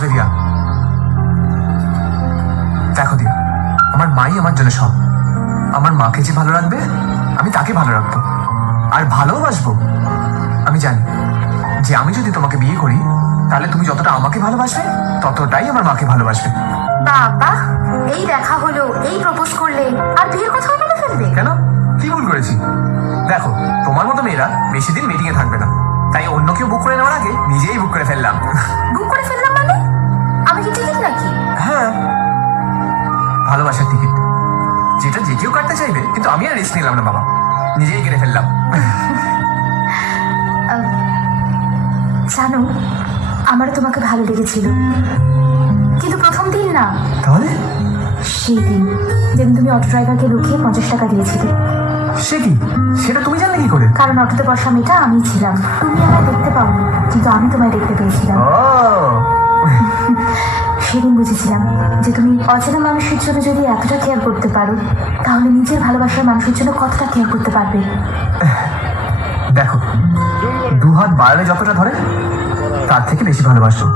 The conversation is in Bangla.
দিয়া, দেখো দিয়া, আমার মাই আমার জন্য সব। আমার মাকে যে ভালো রাখবে আমি তাকে ভালো রাখবো আর ভালোবাসবো। আমি জানি যে আমি যদি তোমাকে বিয়ে করি তাহলে তুমি যতটা আমাকে ভালোবাসবে ততটাই আমার মাকে ভালোবাসবে। বাবা, এই দেখা হলো, এই প্রপোজ করলে আর বিয়ের কথাও বলে ফেলবে? কেন, কি ভুল করেছি? দেখো, তোমার মতো মেয়েরা বেশি দিন মিটিং এ থাকবে না, তাই অন্য কেউ বুক করে নেওয়ার আগে নিজেই বুক করে ফেললাম। বুক করে ফেললাম মানে? আমি কি টিকিট নাকি? হ্যাঁ, ভালোবাসার টিকিট, যেটা যে কেউ কাটতে চাইবে, কিন্তু আমি আর রিস্ক নিলাম না বাবা, নিজেই কেটে ফেললাম। জানো, আমারও তোমাকে ভালো লেগেছিল, কিন্তু প্রথম দিন না, তাহলে সেই দিন যেদিন তুমি অটো ড্রাইভারকে লুকিয়ে 50 টাকা দিয়েছিলে। সে কি, সেটা তুমি জানলে কি করে? কারণ অটোতে বসা মেয়েটা আমি ছিলাম। তুমি আমায় দেখতে পাওনি, কিন্তু আমি তোমায় দেখতে পেয়েছিলাম। ও, সেদিন বুঝেছিলাম যে তুমি অচেনা মানুষের জন্য যদি এতটা কেয়ার করতে পারো, তাহলে নিজের ভালোবাসার মানুষের জন্য কতটা কেয়ার করতে পারবে। দেখো, দু হাত বাড়ালে যতটা ধরে তার থেকে বেশি ভালোবাসো।